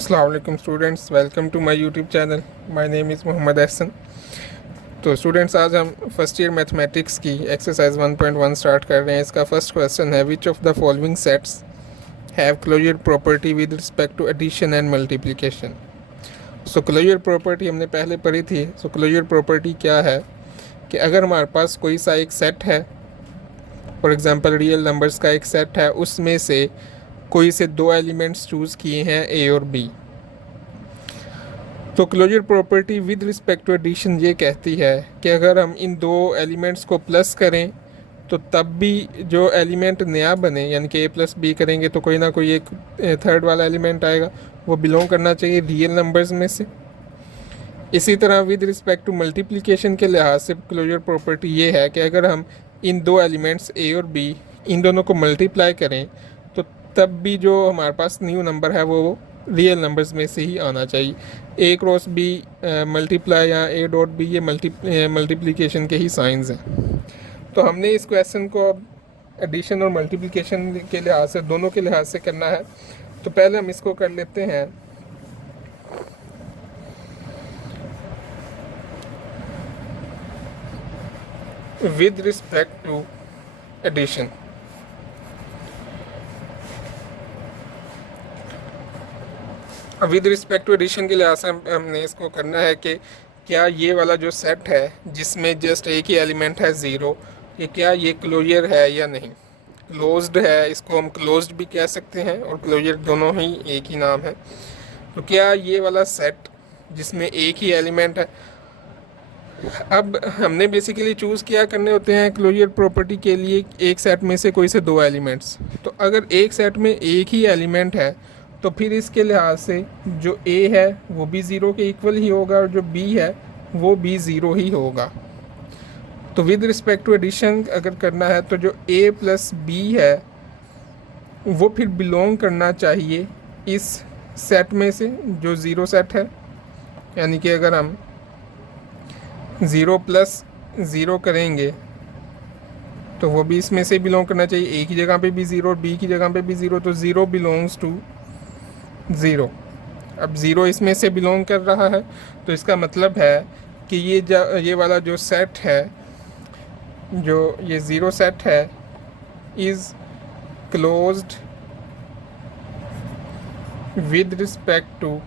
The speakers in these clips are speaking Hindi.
अस्सलाम वालेकुम students, welcome to my YouTube channel. My name is Mohammad Ehsan. तो स्टूडेंट्स, आज हम फर्स्ट ईयर मैथमेटिक्स की एक्सरसाइज 1.1 स्टार्ट कर रहे हैं। इसका फर्स्ट क्वेश्चन है, which of the following sets have closure property with respect to addition and multiplication. So closure property हमने पहले पढ़ी थी। सो क्लोजर प्रॉपर्टी क्या है कि अगर हमारे पास कोई सा एक सेट है, फॉर एग्जांपल रियल नंबर्स का एक सेट है, उसमें से कोई से दो एलिमेंट्स चूज़ किए हैं ए और बी, तो closure property with respect to addition ये कहती है कि अगर हम इन दो एलिमेंट्स को प्लस करें तो तब भी जो एलिमेंट नया बने, यानी कि ए प्लस बी करेंगे तो कोई ना कोई एक थर्ड वाला एलिमेंट आएगा, वो बिलोंग करना चाहिए रियल नंबर्स में से। इसी तरह विद रिस्पेक्ट टू मल्टीप्लिकेशन के लिहाज से क्लोजर प्रॉपर्टी ये है कि अगर हम इन दो एलिमेंट्स ए और बी, इन दोनों को मल्टीप्लाई करें तो तब भी जो हमारे पास न्यू नंबर है वो रियल नंबर्स में से ही आना चाहिए। ए क्रॉस बी मल्टीप्लाई या ए डॉट बी, ये मल्टीप्लिकेशन के ही साइंस हैं। तो हमने इस क्वेश्चन को अब एडिशन और मल्टीप्लिकेशन के लिहाज से, दोनों के लिहाज से करना है। तो पहले हम इसको कर लेते हैं with respect to addition. With respect to addition के लिहाज से हमने इसको करना है कि क्या ये वाला जो सेट है जिसमें जस्ट एक ही एलिमेंट है ज़ीरो, ये क्या ये क्लोजर है या नहीं। क्लोज्ड है, इसको हम क्लोज्ड भी कह सकते हैं और क्लोजर, दोनों ही एक ही नाम है। तो क्या ये वाला सेट जिसमें एक ही एलिमेंट है, अब हमने बेसिकली चूज़ किया करने होते हैं क्लोजर प्रॉपर्टी के लिए एक सेट में से कोई से दो एलिमेंट्स। तो अगर एक सेट में एक ही एलिमेंट है तो फिर इसके लिहाज से जो ए है वो भी ज़ीरो के इक्वल ही होगा और जो बी है वो भी ज़ीरो ही होगा। तो विद रिस्पेक्ट टू एडिशन अगर करना है तो जो ए प्लस बी है वो फिर बिलोंग करना चाहिए इस सेट में से जो ज़ीरो सेट है, यानी कि अगर हम ज़ीरो प्लस ज़ीरो करेंगे तो वो भी इसमें से बिलोंग करना चाहिए। ए की जगह पे भी ज़ीरो और बी की जगह पे भी ज़ीरो, तो ज़ीरो बिलोंग्स टू ज़ीरो। अब ज़ीरो इसमें से बिलोंग कर रहा है तो इसका मतलब है कि ये वाला जो सेट है, जो ये ज़ीरो सेट है, is closed with respect to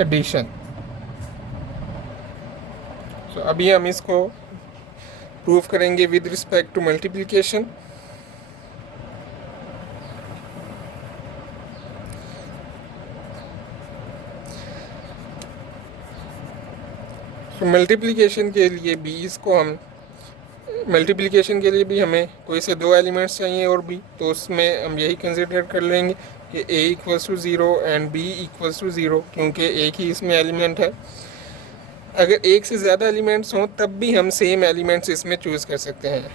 addition. तो अभी हम इसको प्रूव करेंगे विद रिस्पेक्ट टू मल्टीप्लिकेशन। तो मल्टीप्लिकेशन के लिए भी इसको हम मल्टीप्लिकेशन के लिए भी हमें कोई से दो एलिमेंट्स चाहिए और भी, तो उसमें हम यही कंसिडर कर लेंगे कि a equals to zero and b equals to zero, क्योंकि एक ही इसमें एलिमेंट है। अगर एक से ज़्यादा एलिमेंट्स हों तब भी हम सेम एलिमेंट्स इसमें चूज़ कर सकते हैं।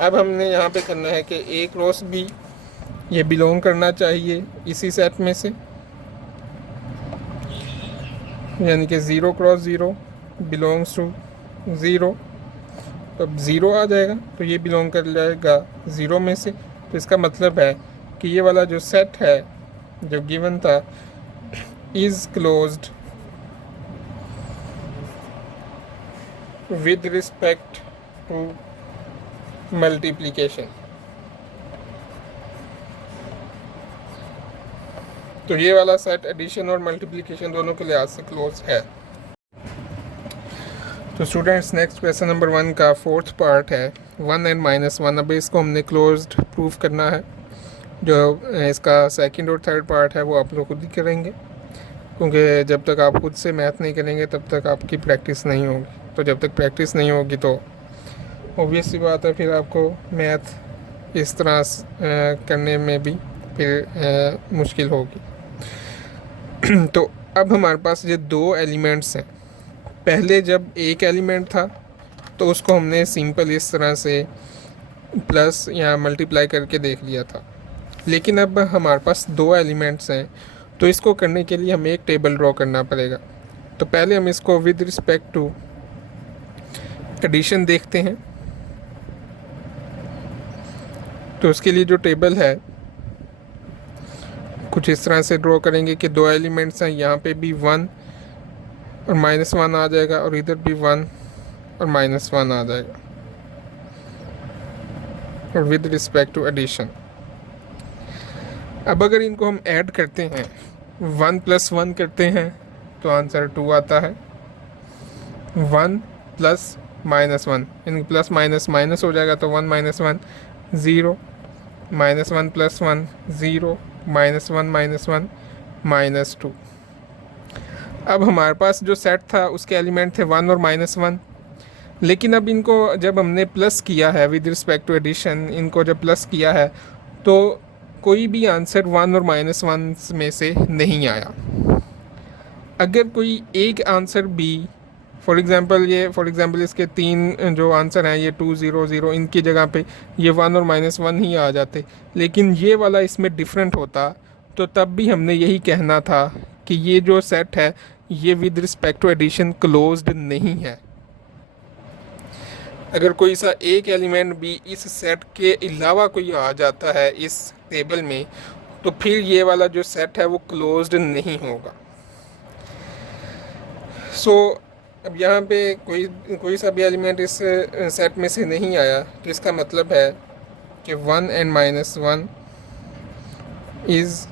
अब हमने यहाँ पे करना है कि a क्रॉस b ये बिलोंग करना चाहिए इसी सेट में से, यानी कि zero cross zero belongs to zero. तो अब ज़ीरो आ जाएगा तो ये बिलोंग कर जाएगा ज़ीरो में से। तो इसका मतलब है कि ये वाला जो सेट है जो गिवन था, is closed with respect to multiplication. तो ये वाला सेट एडिशन और मल्टीप्लिकेशन दोनों के लिहाज से क्लोज है। तो स्टूडेंट्स, नेक्स्ट क्वेश्चन नंबर 1 का फोर्थ पार्ट है 1 एंड -1। अब इसको हमने क्लोज्ड प्रूफ करना है। जो इसका सेकंड और थर्ड पार्ट है वो आप लोग खुद ही करेंगे, क्योंकि जब तक आप खुद से मैथ नहीं करेंगे तब तक आपकी प्रैक्टिस नहीं होगी। तो जब तक प्रैक्टिस नहीं होगी तो ऑब्वियस सी बात है फिर आपको मैथ इस तरह करने में भी फिर मुश्किल होगी। तो अब हमारे पास ये दो एलिमेंट्स हैं। पहले जब एक एलिमेंट था तो उसको हमने सिंपल इस तरह से प्लस या मल्टीप्लाई करके देख लिया था, लेकिन अब हमारे पास दो एलिमेंट्स हैं तो इसको करने के लिए हमें एक टेबल ड्रॉ करना पड़ेगा। तो पहले हम इसको विद रिस्पेक्ट टू एडिशन देखते हैं। तो उसके लिए जो टेबल है कुछ इस तरह से ड्रॉ करेंगे कि दो एलिमेंट्स हैं, यहाँ पे भी 1 और -1 आ जाएगा और इधर भी 1 और -1 आ जाएगा, और विद रिस्पेक्ट टू एडिशन। अब अगर इनको हम ऐड करते हैं, 1 + 1 करते हैं तो आंसर 2 आता है। 1 + -1, इन प्लस माइनस माइनस हो जाएगा तो 1 - 1 0, -1 + 1 0, -1 - 1 -2। अब हमारे पास जो सेट था उसके एलिमेंट थे 1 और -1, लेकिन अब इनको जब हमने प्लस किया है विद रिस्पेक्ट टू एडिशन, इनको जब प्लस किया है तो कोई भी आंसर 1 और -1 में से नहीं आया। अगर कोई एक आंसर भी, फॉर एग्ज़ाम्पल इसके 3 जो आंसर हैं, ये 2 0 0, इनकी जगह पे ये 1 और -1 ही आ जाते, लेकिन ये वाला इसमें डिफरेंट होता, तो तब भी हमने यही कहना था कि ये जो सेट है ये with respect to addition closed नहीं है। अगर कोई सा एक एलिमेंट भी इस सेट के अलावा कोई आ जाता है इस टेबल में, तो फिर ये वाला जो सेट है वो क्लोज्ड नहीं होगा। सो अब यहाँ पे कोई सा भी एलिमेंट इस सेट में से नहीं आया, तो इसका मतलब है कि 1 and -1 is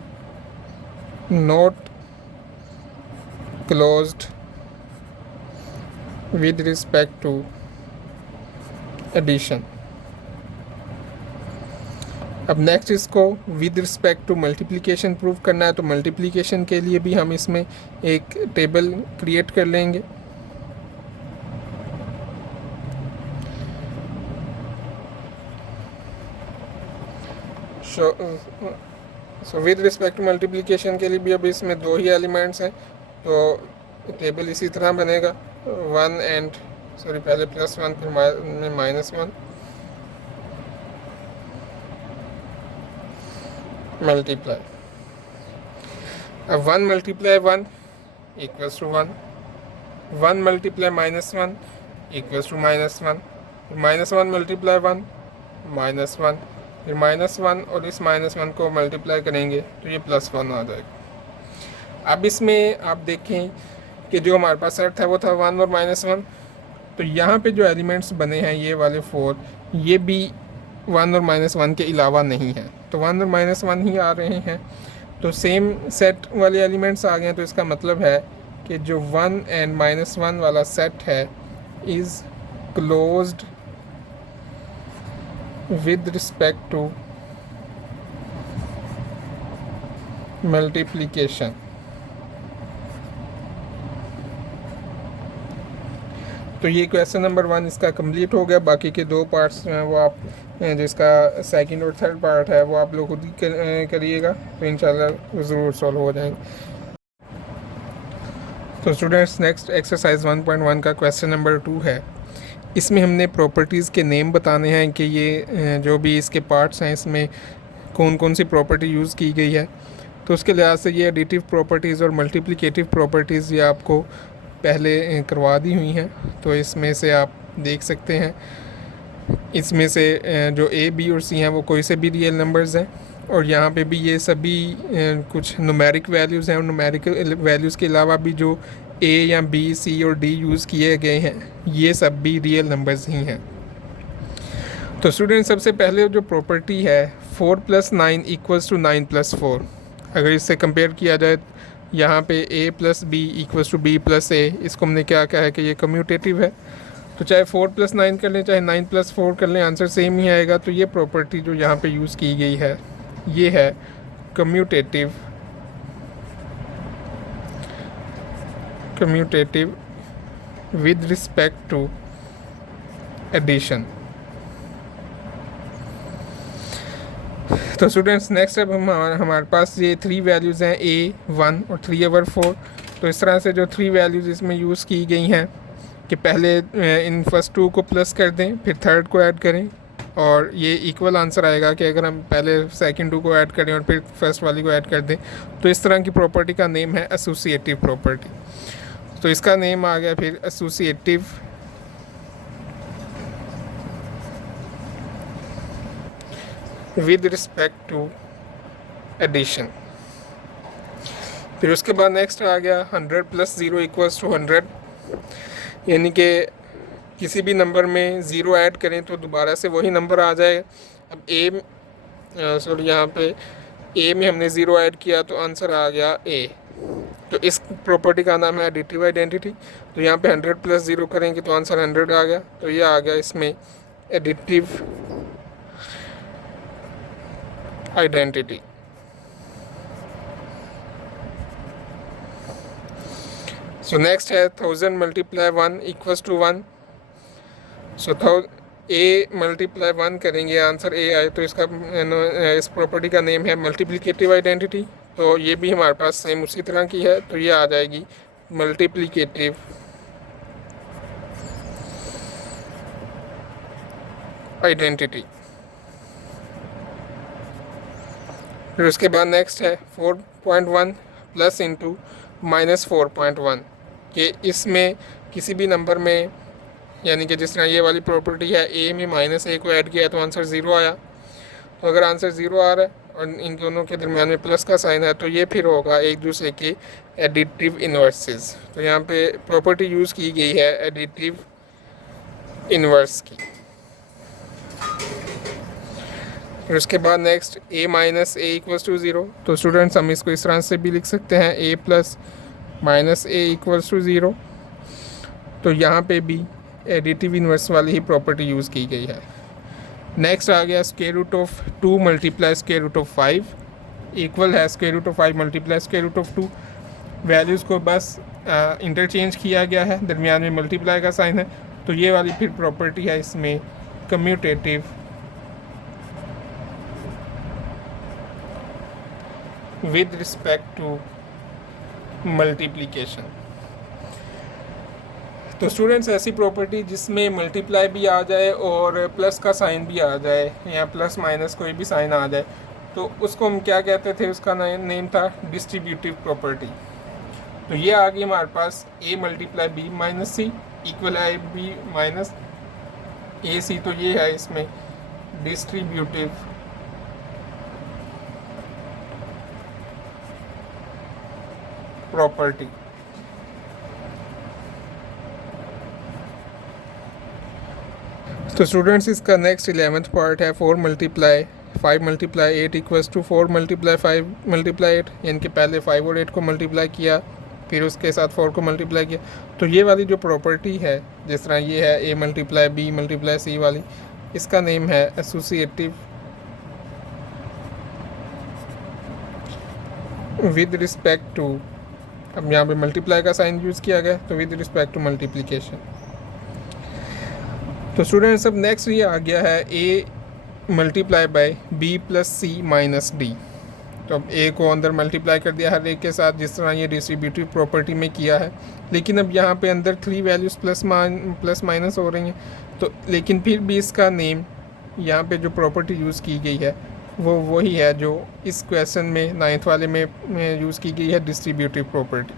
not closed with respect to addition. अब नेक्स्ट इसको with respect to multiplication prove करना है, तो मल्टीप्लिकेशन के लिए भी हम इसमें एक टेबल क्रिएट कर लेंगे। So with respect to multiplication के लिए भी अब इसमें 2 ही एलिमेंट्स हैं, तो टेबल इसी तरह बनेगा। 1 and पहले +1 फिर -1 मल्टीप्लाई। अब 1 × 1 = 1, 1 × -1 = -1, फिर -1 × 1 -1, फिर -1 और इस -1 को मल्टीप्लाई करेंगे तो ये +1 आ जाएगा। अब इसमें आप देखें कि जो हमारे पास सेट था वो था 1 और -1, तो यहाँ पे जो एलिमेंट्स बने हैं ये वाले 4, ये भी 1 और -1 के अलावा नहीं है, तो 1 और -1 ही आ रहे हैं, तो सेम सेट वाले एलिमेंट्स आ गए हैं। तो इसका मतलब है कि जो 1 and -1 वाला सेट है is closed with respect to multiplication. तो ये क्वेश्चन नंबर 1 इसका कंप्लीट हो गया। बाकी के 2 पार्ट्स वो आप जिसका सेकंड और थर्ड पार्ट है वो आप लोग खुद ही करिएगा, तो इंशाल्लाह ज़रूर सॉल्व हो जाएंगे। तो स्टूडेंट्स, नेक्स्ट एक्सरसाइज 1.1 का क्वेश्चन नंबर 2 है। इसमें हमने प्रॉपर्टीज़ के नेम बताने हैं कि ये जो भी इसके पार्ट्स हैं इसमें कौन कौन सी प्रॉपर्टी यूज़ की गई है। तो उसके लिहाज से ये एडिटिव प्रॉपर्टीज़ और मल्टीप्लिकेटिव प्रॉपर्टीज़ ये आपको पहले करवा दी हुई हैं, तो इसमें से आप देख सकते हैं। इसमें से जो A, B और C हैं वो कोई से भी रियल नंबर्स हैं, और यहाँ पे भी ये सभी कुछ न्यूमेरिक वैल्यूज़ हैं, और न्यूमेरिक वैल्यूज़ के अलावा भी जो A या B, C और D यूज़ किए गए हैं ये सब भी रियल नंबर्स ही हैं। तो स्टूडेंट, सबसे पहले जो प्रॉपर्टी है 4 + 9 = 9 + 4, अगर इससे कंपेयर किया जाए यहाँ पे A + B = B + A, इसको हमने क्या कहा है कि ये कम्यूटेटिव है। तो चाहे 4 + 9 कर लें चाहे 9 + 4 कर लें, आंसर सेम ही आएगा। तो ये प्रॉपर्टी जो यहाँ पे यूज़ की गई है ये है commutative with respect to addition. तो स्टूडेंट्स, नेक्स्ट अब हमारे पास ये 3 वैल्यूज़ हैं A, 1 और 3/4। तो इस तरह से जो 3 वैल्यूज़ इसमें यूज़ की गई हैं कि पहले इन फर्स्ट 2 को प्लस कर दें, फिर थर्ड को ऐड करें, और ये इक्वल आंसर आएगा कि अगर हम पहले सेकंड 2 को ऐड करें और फिर फर्स्ट वाली को ऐड कर दें। तो इस तरह की प्रॉपर्टी का नेम है एसोसिएटिव प्रॉपर्टी। तो इसका नेम आ गया फिर associative with respect to addition. फिर उसके बाद नेक्स्ट आ गया 100 प्लस 0 इक्वल्स टू 100, यानी कि किसी भी नंबर में ज़ीरो ऐड करें तो दोबारा से वही नंबर आ जाएगा। अब सॉरी यहाँ पे ए में हमने ज़ीरो ऐड किया तो आंसर आ गया ए। तो इस प्रॉपर्टी का नाम है एडिटिव आइडेंटिटी। तो यहाँ पे 100 प्लस 0 करेंगे तो आंसर 100 आ गया। तो ये आ गया इसमें एडिटिव आइडेंटिटी। सो नेक्स्ट है 1000 multiply 1 equals to 1। So a multiply 1 करेंगे आंसर ए आए तो इसका इस प्रॉपर्टी का नेम है मल्टीप्लिकेटिव आइडेंटिटी। तो ये भी हमारे पास सेम उसी तरह की है, तो ये आ जाएगी मल्टीप्लिकेटिव आइडेंटिटी। फिर उसके बाद नेक्स्ट है 4.1 प्लस इंटू माइनस 4.1 कि इसमें किसी भी नंबर में, यानी कि जिस तरह ये वाली प्रॉपर्टी है ए में माइनस ए को ऐड किया तो आंसर ज़ीरो आया। तो अगर आंसर ज़ीरो आ रहा है और इन दोनों के दरमियान में प्लस का साइन है तो ये फिर होगा एक दूसरे के एडिटिव इन्वर्सेस। तो यहाँ पे प्रॉपर्टी यूज़ की गई है एडिटिव इन्वर्स की। फिर उसके बाद next A minus A equals to zero. तो स्टूडेंट्स हम इसको इस तरह से भी लिख सकते हैं A plus minus A equals to zero. तो यहाँ पे भी एडिटिव इन्वर्स वाली ही प्रॉपर्टी यूज़ की गई है। नेक्स्ट आ गया square root of 2 multiply square root of 5 equal है square root of 5 multiply square root of 2। Values को बस इंटरचेंज किया गया है, दरमियान में मल्टीप्लाई का साइन है। तो ये वाली फिर प्रॉपर्टी है इसमें commutative with respect to multiplication. तो स्टूडेंट्स ऐसी प्रॉपर्टी जिसमें मल्टीप्लाई भी आ जाए और प्लस का साइन भी आ जाए या प्लस माइनस कोई भी साइन आ जाए तो उसको हम क्या कहते थे, उसका नेम था डिस्ट्रीब्यूटिव प्रॉपर्टी। तो ये आ गई हमारे पास a multiply b minus c equal है बी माइनस ए सी। तो ये है इसमें डिस्ट्रीब्यूटिव प्रॉपर्टी। तो स्टूडेंट्स इसका नेक्स्ट 11th पार्ट है 4 multiply 5 multiply 8 equals to 4 multiply 5 multiply 8, यानी कि पहले 5 और 8 को मल्टीप्लाई किया फिर उसके साथ 4 को मल्टीप्लाई किया। तो ये वाली जो प्रॉपर्टी है जिस तरह ये है A multiply B multiply C वाली, इसका नेम है एसोसिएटिव विद रिस्पेक्ट टू, अब यहाँ पे मल्टीप्लाई का साइन यूज़ किया गया तो विद रिस्पेक्ट टू मल्टीप्लिकेशन। तो स्टूडेंट्स अब नेक्स्ट ये आ गया है A multiply by B plus C minus D. तो अब ए को अंदर मल्टीप्लाई कर दिया हर एक के साथ जिस तरह ये डिस्ट्रीब्यूटिव प्रॉपर्टी में किया है, लेकिन अब यहाँ पे अंदर 3 वैल्यूज़ प्लस माइनस हो रही हैं। तो लेकिन फिर भी इसका नेम यहाँ पे जो प्रॉपर्टी यूज़ की गई है वो वही है जो इस क्वेश्चन में 9th वाले में यूज़ की गई है, डिस्ट्रीब्यूटिव प्रॉपर्टी।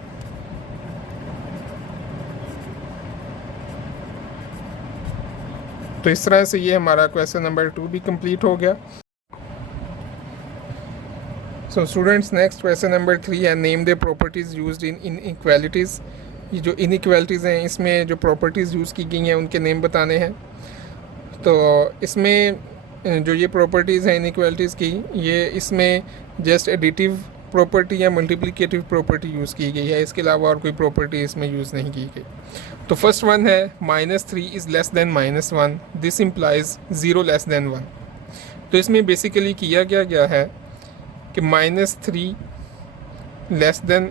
तो इस तरह से ये हमारा क्वेश्चन नंबर 2 भी कंप्लीट हो गया। So students next question number 3 है name the properties used in inequalities. ये जो इनइक्वालिटीज़ हैं इसमें जो प्रॉपर्टीज़ यूज़ की गई हैं उनके नेम बताने हैं। तो इसमें जो ये प्रॉपर्टीज़ हैं इनइक्वालिटीज़ की, ये इसमें जस्ट एडिटिव प्रॉपर्टी या मल्टीप्लिकेटिव प्रॉपर्टी यूज़ की गई है, इसके अलावा और कोई प्रॉपर्टी इसमें यूज़ नहीं की गई। तो फर्स्ट वन है -3 is less than -1, this implies 0 less than 1। तो इसमें बेसिकली किया गया है कि -3 लेस देन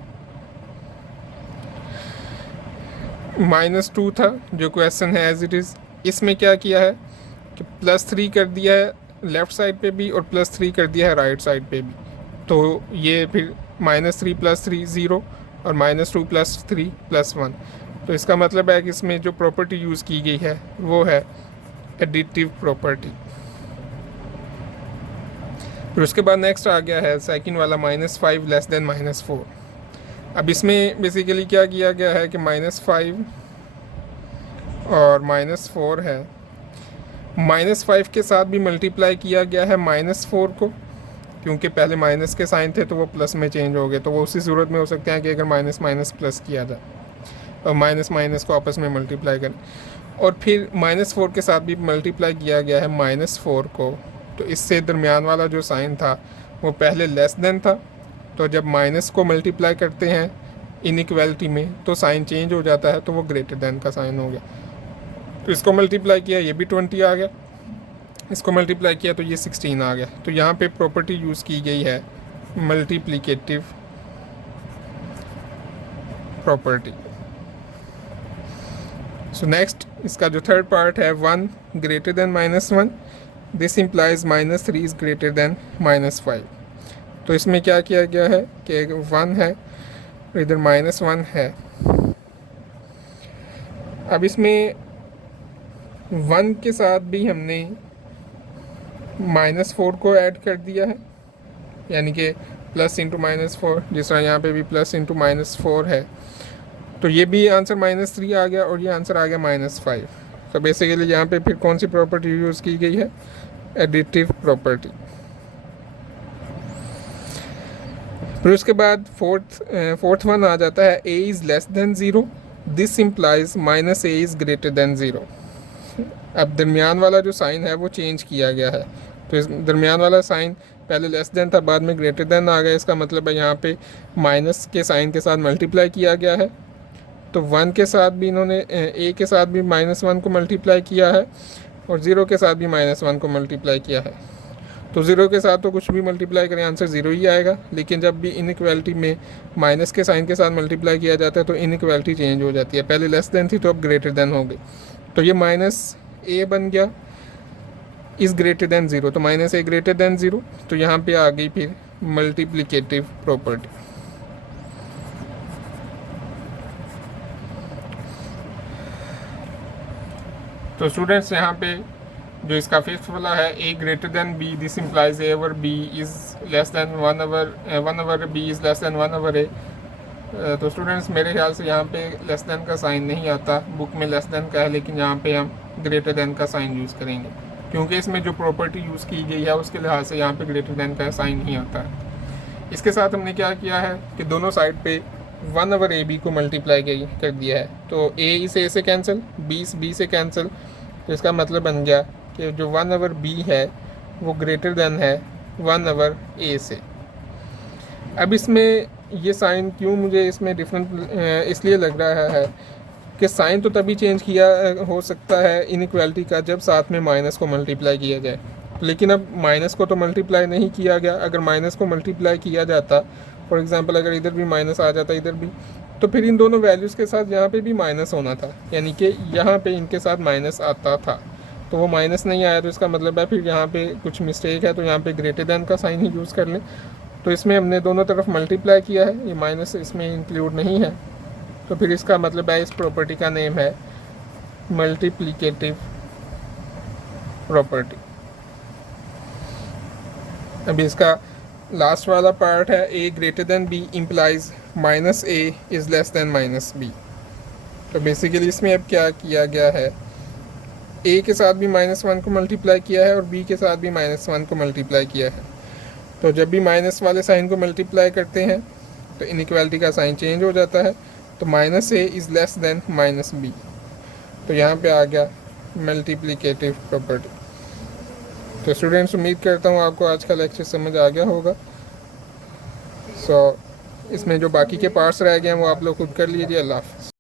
-2 था जो क्वेश्चन है एज इट इज़। इसमें क्या किया है कि +3 कर दिया है लेफ़्ट साइड पे भी और +3 कर दिया है राइट साइड पे भी। तो ये फिर -3 + 3 0 और -2 + 3 + 1। तो इसका मतलब है कि इसमें जो प्रॉपर्टी यूज़ की गई है वो है एडिटिव प्रॉपर्टी। फिर उसके बाद नेक्स्ट आ गया है सेकंड वाला -5 लेस देन -4। अब इसमें बेसिकली क्या किया गया है कि -5 और -4 है, -5 के साथ भी मल्टीप्लाई किया गया है -4 को क्योंकि पहले माइनस के साइन थे तो वो प्लस में चेंज हो गए, तो वो उसी सूरत में हो सकते हैं कि अगर माइनस माइनस प्लस किया जाए और माइनस माइनस को आपस में मल्टीप्लाई करें। और फिर -4 के साथ भी मल्टीप्लाई किया गया है -4 को, तो इससे दरमियान वाला जो साइन था वो पहले लेस देन था, तो जब माइनस को मल्टीप्लाई करते हैं इनइक्वालिटी में तो साइन चेंज हो जाता है, तो वो ग्रेटर देन का साइन हो गया। तो इसको मल्टीप्लाई किया, ये भी 20 आ गया, इसको मल्टीप्लाई किया तो ये 16 आ गया। तो यहाँ पे प्रॉपर्टी यूज़ की गई है मल्टीप्लिकेटिव प्रॉपर्टी। सो नेक्स्ट इसका जो थर्ड पार्ट है 1 greater than -1, this implies -3 is greater than -5। तो इसमें क्या किया गया है कि 1 है इधर -1 है। अब इसमें 1 के साथ भी हमने -4 को ऐड कर दिया है, यानी कि प्लस इंटू -4, जिस तरह यहाँ पे भी प्लस इंटू -4 है, तो ये भी आंसर -3 आ गया और ये आंसर आ गया -5। तो बेसिकली यहाँ पे फिर कौन सी प्रॉपर्टी यूज़ की गई है, एडिटिव प्रॉपर्टी। फिर उसके बाद फोर्थ वन आ जाता है a is less than 0, this implies -a is greater than 0। अब दरमियान वाला जो साइन है वो चेंज किया गया है, तो इस दरमियान वाला साइन पहले लेस देन था, बाद में ग्रेटर देन आ गया। इसका मतलब है यहाँ पे माइनस के साइन के साथ मल्टीप्लाई किया गया है, तो 1 के साथ भी इन्होंने a के साथ भी -1 को मल्टीप्लाई किया है और 0 के साथ भी -1 को मल्टीप्लाई किया है। तो 0 के साथ तो कुछ भी मल्टीप्लाई करें आंसर 0 ही आएगा, लेकिन जब भी इनइक्वालिटी में माइनस के साइन के साथ मल्टीप्लाई किया जाता है तो इनइक्वालिटी चेंज हो जाती है, पहले लेस देन थी तो अब ग्रेटर देन हो गई। तो ये -a बन गया इज़ ग्रेटर देन 0, तो -a ग्रेटर देन 0, तो यहाँ पे आ गई फिर मल्टीप्लिकेटिव प्रॉपर्टी। तो स्टूडेंट्स यहाँ पे जो इसका फिफ्थ वाला है a greater than b, this implies a over b is less than 1 over b is less than 1 over a। तो स्टूडेंट्स मेरे ख्याल से यहाँ पे लेस देन का साइन नहीं आता, बुक में लेस देन का है, लेकिन यहाँ पे हम ग्रेटर देन का साइन यूज़ करेंगे, क्योंकि इसमें जो प्रॉपर्टी यूज़ की गई है उसके लिहाज से यहाँ पे ग्रेटर देन का साइन नहीं आता है। इसके साथ हमने क्या किया है कि दोनों साइड पे 1 ओवर ए बी को मल्टीप्लाई कर दिया है, तो a इस a से कैंसिल, b इस b से कैंसिल, तो इसका मतलब बन गया कि जो 1 ओवर b है वो ग्रेटर देन है 1 ओवर a से। अब इसमें ये साइन क्यों मुझे इसमें डिफरेंट इसलिए लग रहा है कि साइन तो तभी चेंज किया हो सकता है इनइक्वालिटी का जब साथ में माइनस को मल्टीप्लाई किया जाए, लेकिन अब माइनस को तो मल्टीप्लाई नहीं किया गया। अगर माइनस को मल्टीप्लाई किया जाता, फॉर एग्जांपल अगर इधर भी माइनस आ जाता इधर भी, तो फिर इन दोनों वैल्यूज़ के साथ यहाँ पे भी माइनस होना था, यानी कि यहाँ पे इनके साथ माइनस आता था, तो वो माइनस नहीं आया, तो इसका मतलब है फिर यहाँ पे कुछ मिस्टेक है, तो यहाँ पे ग्रेटर देन का साइन ही यूज़ कर लें। तो इसमें हमने दोनों तरफ मल्टीप्लाई किया है, ये माइनस इसमें इंक्लूड नहीं है, तो फिर इसका मतलब है इस प्रॉपर्टी का नेम है मल्टीप्लिकेटिव प्रॉपर्टी। अभी इसका लास्ट वाला पार्ट है a greater than b implies -a is less than -b। तो बेसिकली इसमें अब क्या किया गया है, a के साथ भी -1 को मल्टीप्लाई किया है और b के साथ भी -1 को मल्टीप्लाई किया है। तो जब भी माइनस वाले साइन को मल्टीप्लाई करते हैं तो इनइक्वालिटी का साइन चेंज हो जाता है, तो -a is less than -b, तो यहाँ पे आ गया मल्टीप्लिकेटिव प्रॉपर्टी। तो स्टूडेंट्स उम्मीद करता हूँ आपको आज का लेक्चर समझ आ गया होगा। सो इसमें जो बाकी के पार्ट्स रह गए हैं वो आप लोग खुद कर लीजिए। अल्लाह हाफ़िज़।